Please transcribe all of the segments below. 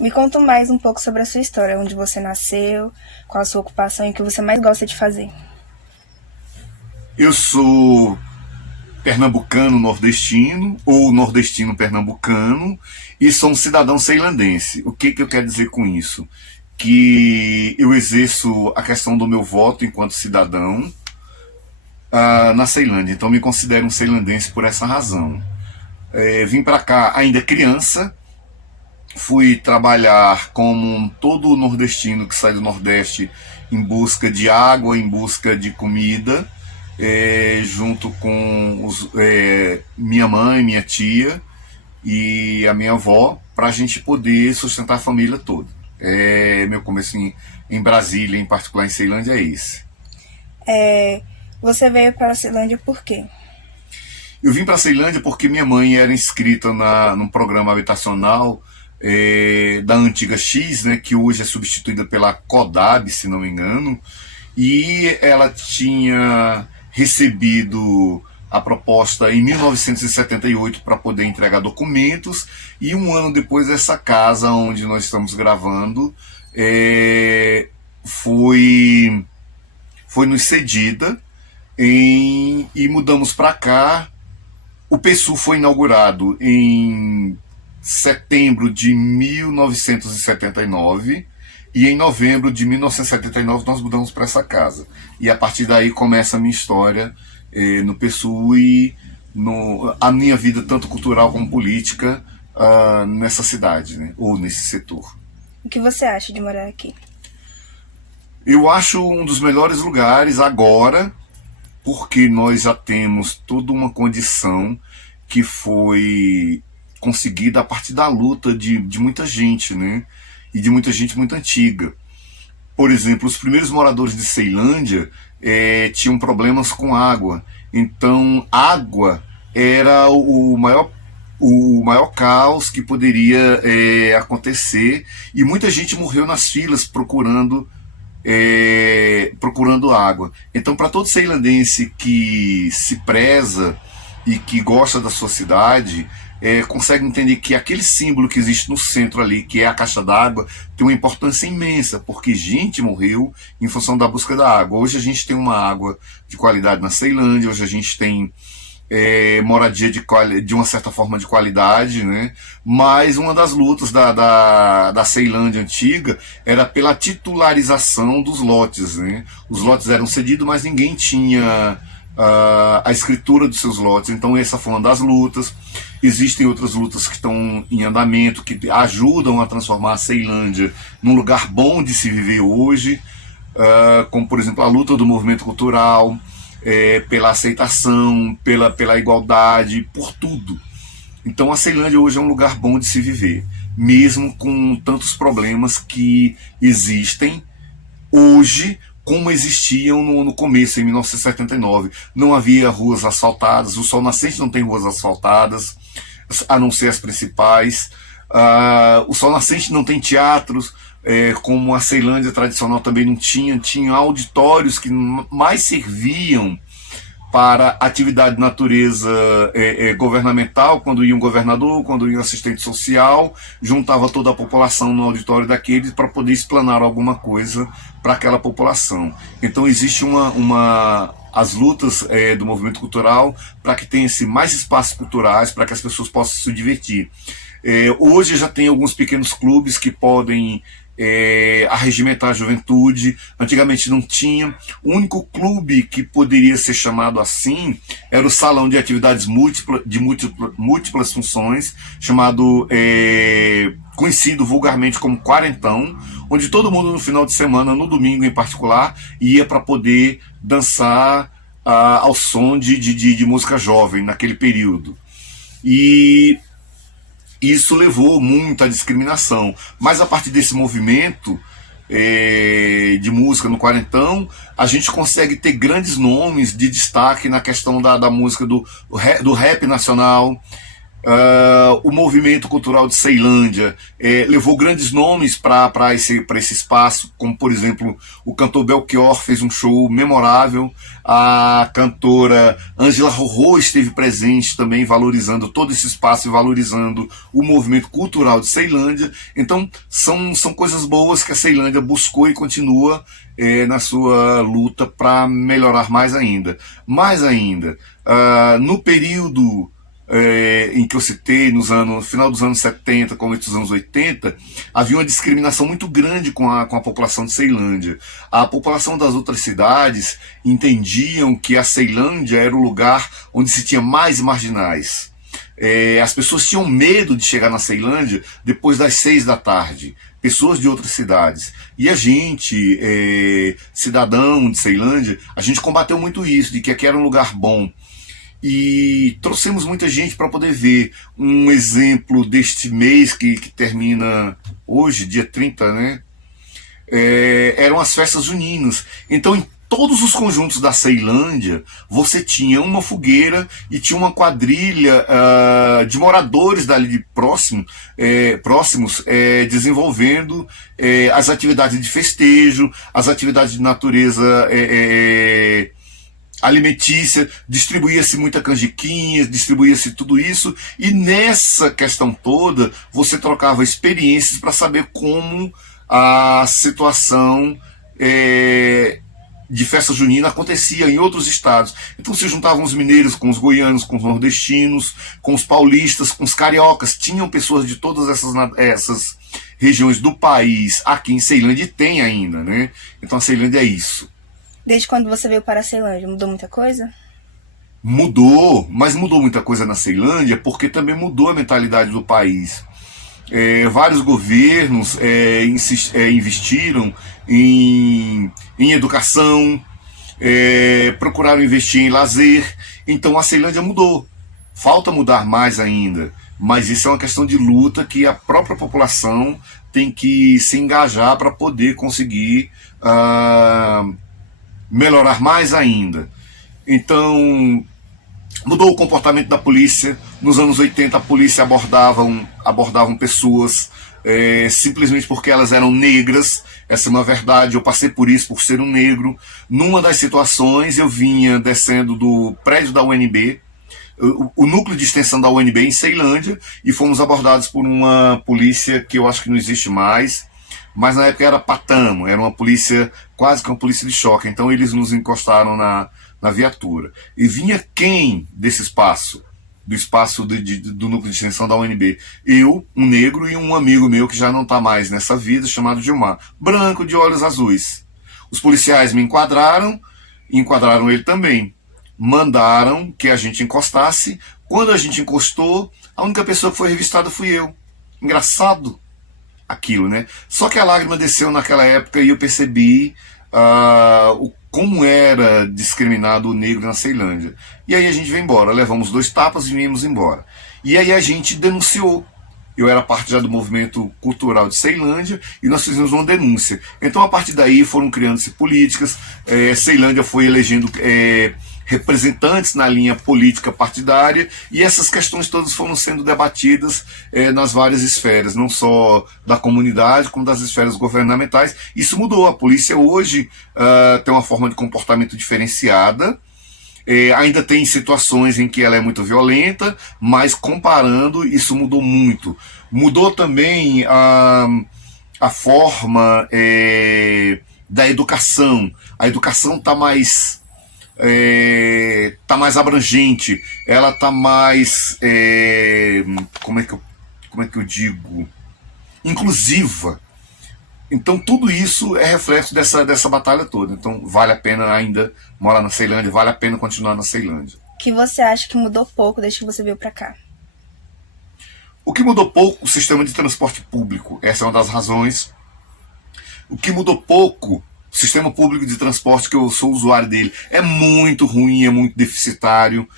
Me conta mais um pouco sobre a sua história, onde você nasceu, qual a sua ocupação e o que você mais gosta de fazer. Eu sou pernambucano nordestino ou nordestino pernambucano e sou um cidadão ceilandense. O que eu quero dizer com isso? Que eu exerço a questão do meu voto enquanto cidadão na Ceilândia, então me considero um ceilandense por essa razão. Vim para cá ainda criança, fui trabalhar como todo nordestino que sai do Nordeste em busca de água, em busca de comida, junto com minha mãe, minha tia e a minha avó, para a gente poder sustentar a família toda. Meu começo em Brasília, em particular em Ceilândia, é esse. É, Você veio para a Ceilândia por quê? Eu vim para a Ceilândia porque minha mãe era inscrita num programa habitacional da antiga X, né, que hoje é substituída pela CODAB, se não me engano, e ela tinha recebido a proposta em 1978 para poder entregar documentos, e um ano depois essa casa onde nós estamos gravando foi, foi nos cedida e mudamos para cá. O PSU foi inaugurado em setembro de 1979 e em novembro de 1979 nós mudamos para essa casa. E a partir daí começa a minha história no PSU e a minha vida, tanto cultural como política, nessa cidade, né? Ou nesse setor. O que você acha de morar aqui? Eu acho um dos melhores lugares agora, porque nós já temos toda uma condição que foi conseguida a partir da luta de muita gente, né? E de muita gente muito antiga. Por exemplo, os primeiros moradores de Ceilândia tinham problemas com água. Então, água era o maior caos que poderia acontecer. E muita gente morreu nas filas procurando água. Então, para todo ceilandense que se preza e que gosta da sua cidade, consegue entender que aquele símbolo que existe no centro ali, que é a caixa d'água, tem uma importância imensa, porque gente morreu em função da busca da água. Hoje a gente tem uma água de qualidade na Ceilândia, hoje a gente tem moradia de uma certa forma de qualidade, né? Mas uma das lutas da Ceilândia antiga era pela titularização dos lotes, né? Os lotes eram cedidos, mas ninguém tinha a escritura dos seus lotes. Então essa foi uma das lutas. Existem outras lutas que estão em andamento, que ajudam a transformar a Ceilândia num lugar bom de se viver hoje, como por exemplo a luta do movimento cultural, pela aceitação, pela igualdade, por tudo. Então a Ceilândia hoje é um lugar bom de se viver, mesmo com tantos problemas que existem hoje, como existiam no começo, em 1979. Não havia ruas asfaltadas, o Sol Nascente não tem ruas asfaltadas, a não ser as principais. O Sol Nascente não tem teatros, como a Ceilândia tradicional também não tinha. Tinha auditórios que mais serviam para atividade de natureza governamental, quando ia um governador, quando ia um assistente social, juntava toda a população no auditório daqueles para poder explanar alguma coisa para aquela população. Então existe as lutas do movimento cultural para que tenha-se mais espaços culturais, para que as pessoas possam se divertir. Hoje já tem alguns pequenos clubes que podem arregimentar a juventude. Antigamente não tinha. O único clube que poderia ser chamado assim era o Salão de Atividades Múltiplas Funções, chamado, conhecido vulgarmente como Quarentão, onde todo mundo no final de semana, no domingo em particular, ia para poder dançar ao som de música jovem naquele período. E isso levou muito à discriminação. Mas a partir desse movimento de música no Quarentão, a gente consegue ter grandes nomes de destaque na questão da música do rap nacional. O movimento cultural de Ceilândia levou grandes nomes para esse espaço, como, por exemplo, o cantor Belchior fez um show memorável, a cantora Ângela Rorô esteve presente também, valorizando todo esse espaço e valorizando o movimento cultural de Ceilândia. Então, são coisas boas que a Ceilândia buscou e continua na sua luta para melhorar mais ainda. Mais ainda, no período em que eu citei, no final dos anos 70, começo dos anos 80, havia uma discriminação muito grande com a população de Ceilândia. A população das outras cidades entendiam que a Ceilândia era o lugar onde se tinha mais marginais. As pessoas tinham medo de chegar na Ceilândia depois das 6 da tarde. Pessoas de outras cidades. E a gente, cidadão de Ceilândia, a gente combateu muito isso, de que aqui era um lugar bom. E trouxemos muita gente para poder ver. Um exemplo deste mês que termina hoje, dia 30, né? Eram as festas juninas. Então, em todos os conjuntos da Ceilândia, você tinha uma fogueira e tinha uma quadrilha de moradores dali de próximos desenvolvendo as atividades de festejo, as atividades de natureza alimentícia, distribuía-se muita canjiquinha, distribuía-se tudo isso, e nessa questão toda você trocava experiências para saber como a situação de festa junina acontecia em outros estados. Então se juntavam os mineiros com os goianos, com os nordestinos, com os paulistas, com os cariocas, tinham pessoas de todas essas regiões do país aqui em Ceilândia, e tem ainda, né? Então a Ceilândia é isso. Desde quando você veio para a Ceilândia, mudou muita coisa? Mudou, mas mudou muita coisa na Ceilândia porque também mudou a mentalidade do país. Vários governos investiram em educação, procuraram investir em lazer. Então a Ceilândia mudou. Falta mudar mais ainda, mas isso é uma questão de luta que a própria população tem que se engajar para poder conseguir melhorar mais ainda. Então, mudou o comportamento da polícia. Nos anos 80, a polícia abordavam pessoas simplesmente porque elas eram negras. Essa é uma verdade, eu passei por isso, por ser um negro. Numa das situações, eu vinha descendo do prédio da UNB, o núcleo de extensão da UNB em Ceilândia, e fomos abordados por uma polícia que eu acho que não existe mais, mas na época era Patamo, era uma polícia, quase que uma polícia de choque. Então eles nos encostaram na viatura. E vinha quem desse espaço? Do espaço do núcleo de extensão da UNB? Eu, um negro, e um amigo meu que já não está mais nessa vida, chamado Gilmar, branco, de olhos azuis. Os policiais me enquadraram, e enquadraram ele também. Mandaram que a gente encostasse. Quando a gente encostou, a única pessoa que foi revistada fui eu. Engraçado aquilo, né? Só que a lágrima desceu naquela época e eu percebi como era discriminado o negro na Ceilândia. E aí a gente veio embora, levamos 2 tapas e viemos embora. E aí a gente denunciou. Eu era parte já do movimento cultural de Ceilândia e nós fizemos uma denúncia. Então a partir daí foram criando-se políticas, Ceilândia foi elegendo representantes na linha política partidária, e essas questões todas foram sendo debatidas nas várias esferas, não só da comunidade, como das esferas governamentais. Isso mudou. A polícia hoje tem uma forma de comportamento diferenciada. Ainda tem situações em que ela é muito violenta, mas comparando, isso mudou muito. Mudou também a forma da educação. A educação está mais abrangente, ela está mais, como é que eu digo, inclusiva. Então tudo isso é reflexo dessa batalha toda. Então vale a pena ainda morar na Ceilândia, vale a pena continuar na Ceilândia. O que você acha que mudou pouco desde que você veio para cá? O que mudou pouco? O sistema de transporte público. Essa é uma das razões. O que mudou pouco? O sistema público de transporte, que eu sou usuário dele, é muito ruim, é muito deficitário.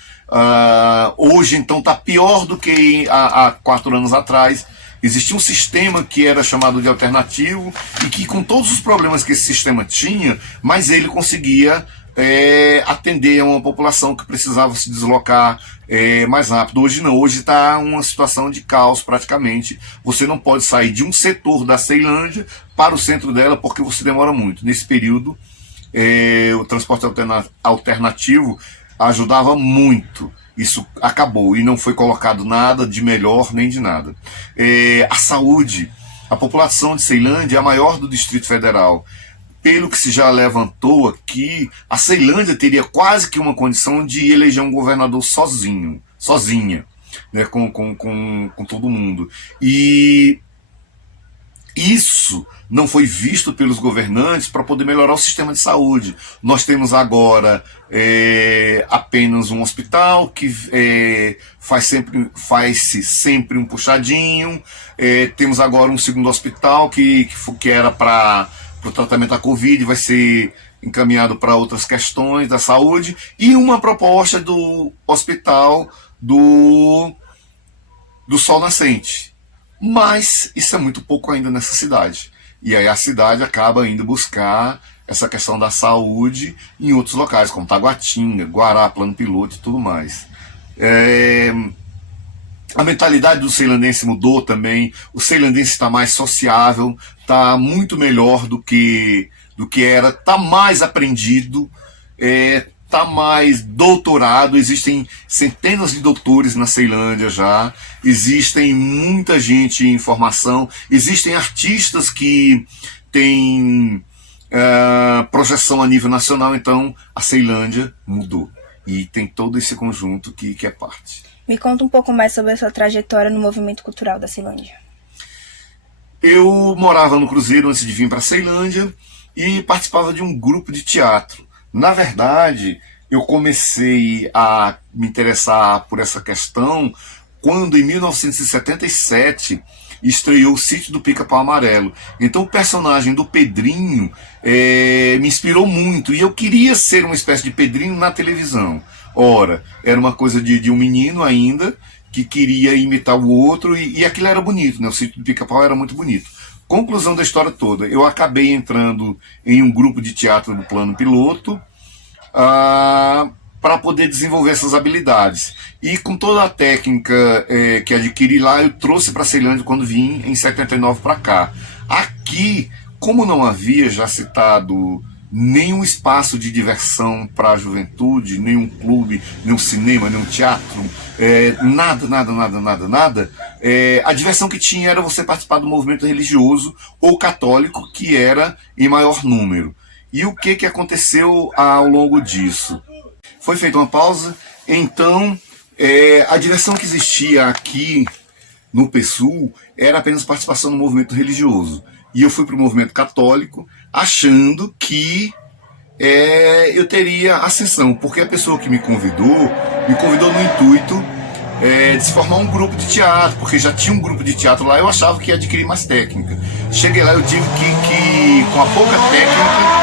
Hoje, então, está pior do que há 4 anos atrás. Existia um sistema que era chamado de alternativo e que, com todos os problemas que esse sistema tinha, mas ele conseguia atender a uma população que precisava se deslocar mais rápido. Hoje não, hoje está uma situação de caos praticamente. Você não pode sair de um setor da Ceilândia para o centro dela porque você demora muito. Nesse período, o transporte alternativo ajudava muito. Isso acabou e não foi colocado nada de melhor nem de nada. A saúde, a população de Ceilândia é a maior do Distrito Federal. Pelo que se já levantou aqui, a Ceilândia teria quase que uma condição de eleger um governador sozinha, né, com todo mundo. E isso não foi visto pelos governantes para poder melhorar o sistema de saúde. Nós temos agora apenas um hospital que faz-se sempre um puxadinho. Temos agora um segundo hospital que era para o tratamento da Covid, vai ser encaminhado para outras questões da saúde, e uma proposta do hospital do Sol Nascente. Mas isso é muito pouco ainda nessa cidade. E aí a cidade acaba indo buscar essa questão da saúde em outros locais, como Taguatinga, Guará, Plano Piloto e tudo mais. A mentalidade do ceilandense mudou também. O ceilandense está mais sociável, está muito melhor do que era, está mais aprendido, está mais doutorado. Existem centenas de doutores na Ceilândia já, existem muita gente em formação, existem artistas que têm projeção a nível nacional. Então a Ceilândia mudou e tem todo esse conjunto que é parte. Me conta um pouco mais sobre a sua trajetória no movimento cultural da Ceilândia. Eu morava no Cruzeiro antes de vir para a Ceilândia e participava de um grupo de teatro. Na verdade, eu comecei a me interessar por essa questão quando, em 1977, estreou o Sítio do Pica-Pau Amarelo. Então o personagem do Pedrinho me inspirou muito, e eu queria ser uma espécie de Pedrinho na televisão. Ora, era uma coisa de um menino ainda que queria imitar o outro, e aquilo era bonito, né? O Sítio do Pica-Pau era muito bonito. Conclusão da história toda, eu acabei entrando em um grupo de teatro do Plano Piloto para poder desenvolver essas habilidades. E com toda a técnica que adquiri lá, eu trouxe para a Ceilândia quando vim em 79 para cá. Aqui, como não havia, já citado, nenhum espaço de diversão para a juventude, nenhum clube, nenhum cinema, nenhum teatro, nada. A diversão que tinha era você participar do movimento religioso ou católico, que era em maior número. E o que aconteceu ao longo disso? Foi feita uma pausa, então a diversão que existia aqui no PSUL era apenas participação no movimento religioso. E eu fui para o movimento católico achando que eu teria ascensão, porque a pessoa que me convidou no intuito de se formar um grupo de teatro, porque já tinha um grupo de teatro lá. Eu achava que ia adquirir mais técnica. Cheguei lá, eu tive que com a pouca técnica,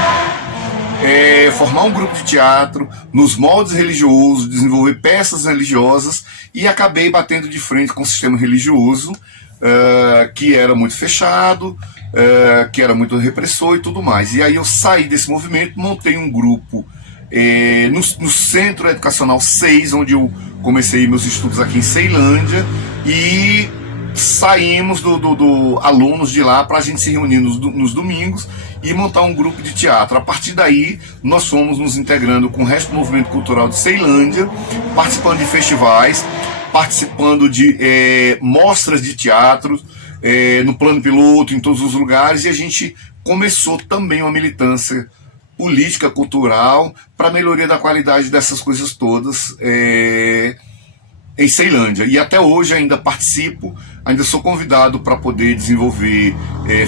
formar um grupo de teatro nos moldes religiosos, desenvolver peças religiosas, e acabei batendo de frente com o sistema religioso, que era muito fechado, que era muito repressor e tudo mais. E aí eu saí desse movimento, montei um grupo no Centro Educacional 6, onde eu comecei meus estudos aqui em Ceilândia, e saímos do alunos de lá para a gente se reunir nos domingos e montar um grupo de teatro. A partir daí, nós fomos nos integrando com o resto do movimento cultural de Ceilândia, participando de festivais, participando de mostras de teatro, no Plano Piloto, em todos os lugares, e a gente começou também uma militância política, cultural, para a melhoria da qualidade dessas coisas todas em Ceilândia. E até hoje ainda participo, ainda sou convidado para poder desenvolver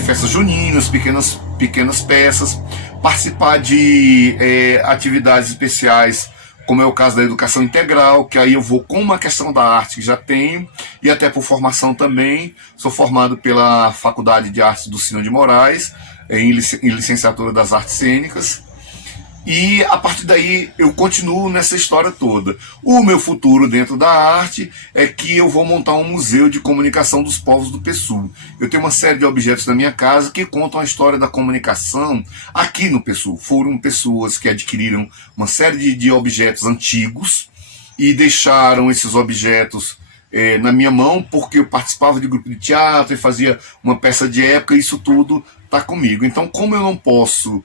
festas juninas, pequenas peças, participar de atividades especiais, como é o caso da educação integral, que aí eu vou com uma questão da arte que já tenho, e até por formação também. Sou formado pela Faculdade de Artes do Cino de Moraes, em licenciatura das Artes Cênicas, E a partir daí eu continuo nessa história toda. O meu futuro dentro da arte é que eu vou montar um museu de comunicação dos povos do PSUL. Eu tenho uma série de objetos na minha casa que contam a história da comunicação aqui no PSUL. Foram pessoas que adquiriram uma série de objetos antigos e deixaram esses objetos na minha mão, porque eu participava de grupo de teatro e fazia uma peça de época, e isso tudo está comigo. Então, como eu não posso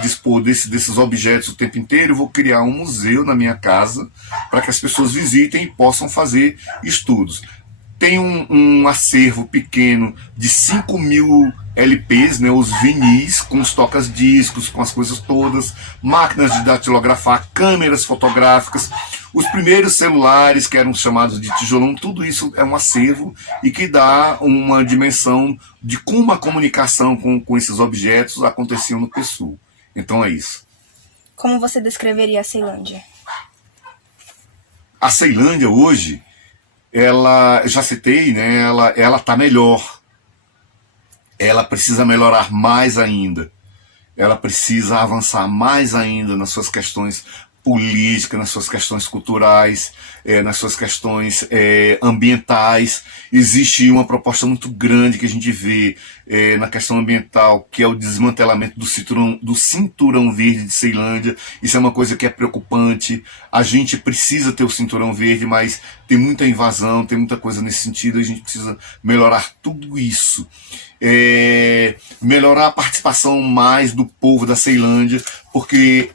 dispor desses objetos o tempo inteiro, eu vou criar um museu na minha casa para que as pessoas visitem e possam fazer estudos. Tem um acervo pequeno de 5.000 LPs, né, os vinis, com os tocas-discos, com as coisas todas, máquinas de datilografar, câmeras fotográficas, os primeiros celulares, que eram chamados de tijolão, tudo isso é um acervo e que dá uma dimensão de como a comunicação com esses objetos acontecia no PSUL. Então é isso. Como você descreveria a Ceilândia? A Ceilândia hoje, ela, já citei, né, ela está melhor. Ela precisa melhorar mais ainda. Ela precisa avançar mais ainda nas suas questões políticas, nas suas questões culturais, nas suas questões ambientais. Existe uma proposta muito grande que a gente vê na questão ambiental, que é o desmantelamento do cinturão verde de Ceilândia. Isso é uma coisa que é preocupante. A gente precisa ter o cinturão verde, mas tem muita invasão, tem muita coisa nesse sentido. A gente precisa melhorar tudo isso. Melhorar a participação mais do povo da Ceilândia, porque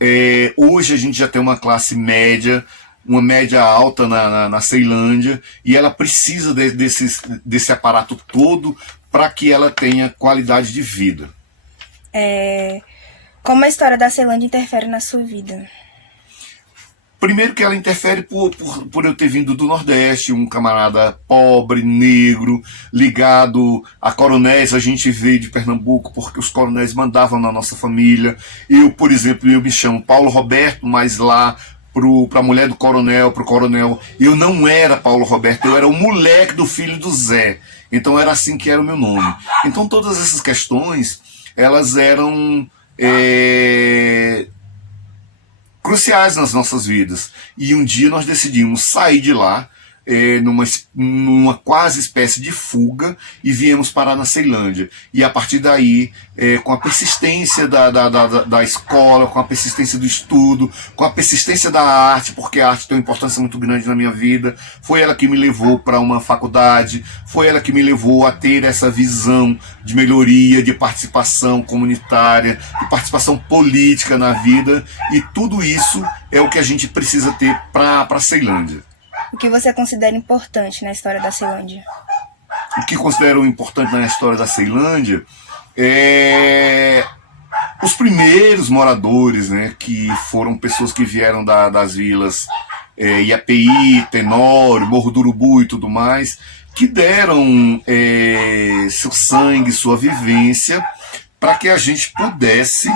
hoje a gente já tem uma classe média, uma média alta na Ceilândia, e ela precisa desse aparato todo para que ela tenha qualidade de vida. Como a história da Ceilândia interfere na sua vida? Primeiro que ela interfere por eu ter vindo do Nordeste, um camarada pobre, negro, ligado a coronéis. A gente veio de Pernambuco porque os coronéis mandavam na nossa família. Eu, por exemplo, eu me chamo Paulo Roberto, mas lá para a mulher do coronel, para o coronel, eu não era Paulo Roberto, eu era o moleque do filho do Zé. Então era assim que era o meu nome. Então todas essas questões, elas eram cruciais nas nossas vidas. E um dia nós decidimos sair de lá, numa quase espécie de fuga, e viemos parar na Ceilândia. E a partir daí, com a persistência da escola, com a persistência do estudo, com a persistência da arte, porque a arte tem uma importância muito grande na minha vida, foi ela que me levou para uma faculdade, foi ela que me levou a ter essa visão de melhoria, de participação comunitária, de participação política na vida, e tudo isso é o que a gente precisa ter para a Ceilândia. O que você considera importante na história da Ceilândia? O que considero importante na história da Ceilândia é os primeiros moradores, né, que foram pessoas que vieram das vilas Iapeí, Tenório, Morro do Urubu e tudo mais, que deram seu sangue, sua vivência, para que a gente pudesse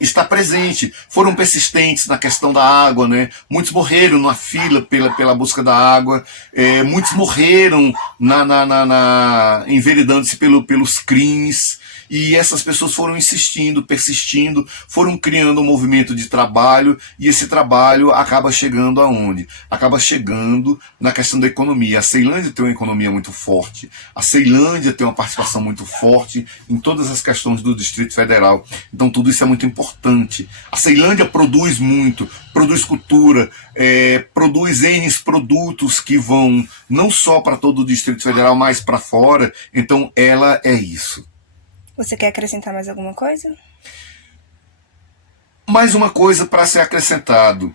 está presente. Foram persistentes na questão da água, né? Muitos morreram na fila pela busca da água, muitos morreram enveredando-se pelos crimes, e essas pessoas foram insistindo, persistindo, foram criando um movimento de trabalho, e esse trabalho acaba chegando aonde? Acaba chegando na questão da economia. A Ceilândia tem uma economia muito forte, a Ceilândia tem uma participação muito forte em todas as questões do Distrito Federal. Então tudo isso é muito importante. A Ceilândia produz muito, produz cultura, produz N produtos que vão não só para todo o Distrito Federal, mas para fora. Então ela é isso. Você quer acrescentar mais alguma coisa? Mais uma coisa para ser acrescentado.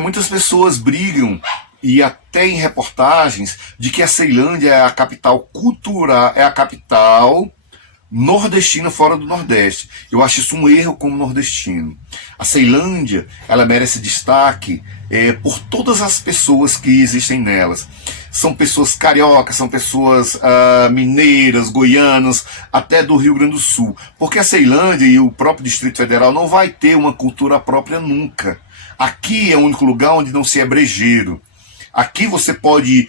Muitas pessoas brigam, e até em reportagens, de que a Ceilândia é a capital cultural, é a capital nordestina fora do Nordeste. Eu acho isso um erro como nordestino. A Ceilândia, ela merece destaque por todas as pessoas que existem nelas. São pessoas cariocas, são pessoas mineiras, goianas, até do Rio Grande do Sul. Porque a Ceilândia e o próprio Distrito Federal não vai ter uma cultura própria nunca. Aqui é o único lugar onde não se é brejeiro. Aqui você pode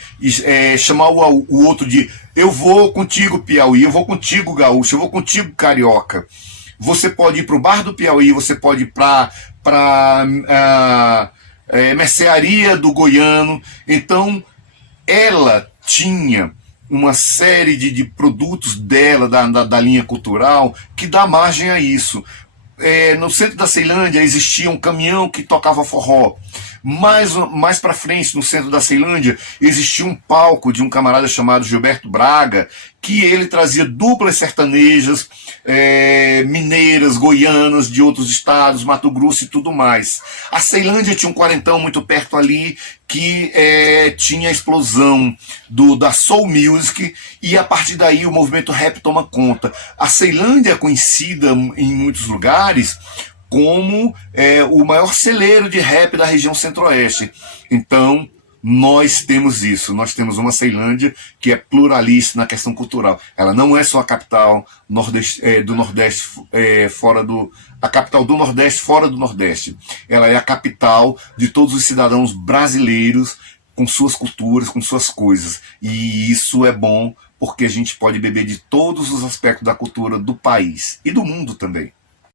chamar o outro de eu vou contigo Piauí, eu vou contigo gaúcho, eu vou contigo carioca. você pode ir para o Bar do Piauí, você pode ir para mercearia do Goiano. Então, ela tinha uma série de produtos dela, da linha cultural, que dá margem a isso. No centro da Ceilândia existia um caminhão que tocava forró. Mais para frente, no centro da Ceilândia, existia um palco de um camarada chamado Gilberto Braga, que ele trazia duplas sertanejas, mineiras, goianas, de outros estados, Mato Grosso e tudo mais. A Ceilândia tinha um quarentão muito perto ali, que tinha a explosão da Soul Music, e a partir daí o movimento rap toma conta. A Ceilândia é conhecida em muitos lugares como o maior celeiro de rap da região centro-oeste. Então, nós temos isso. Nós temos uma Ceilândia que é pluralista na questão cultural. Ela não é só a capital do Nordeste, a capital do Nordeste fora do Nordeste. Ela é a capital de todos os cidadãos brasileiros, com suas culturas, com suas coisas. E isso é bom porque a gente pode beber de todos os aspectos da cultura do país e do mundo também.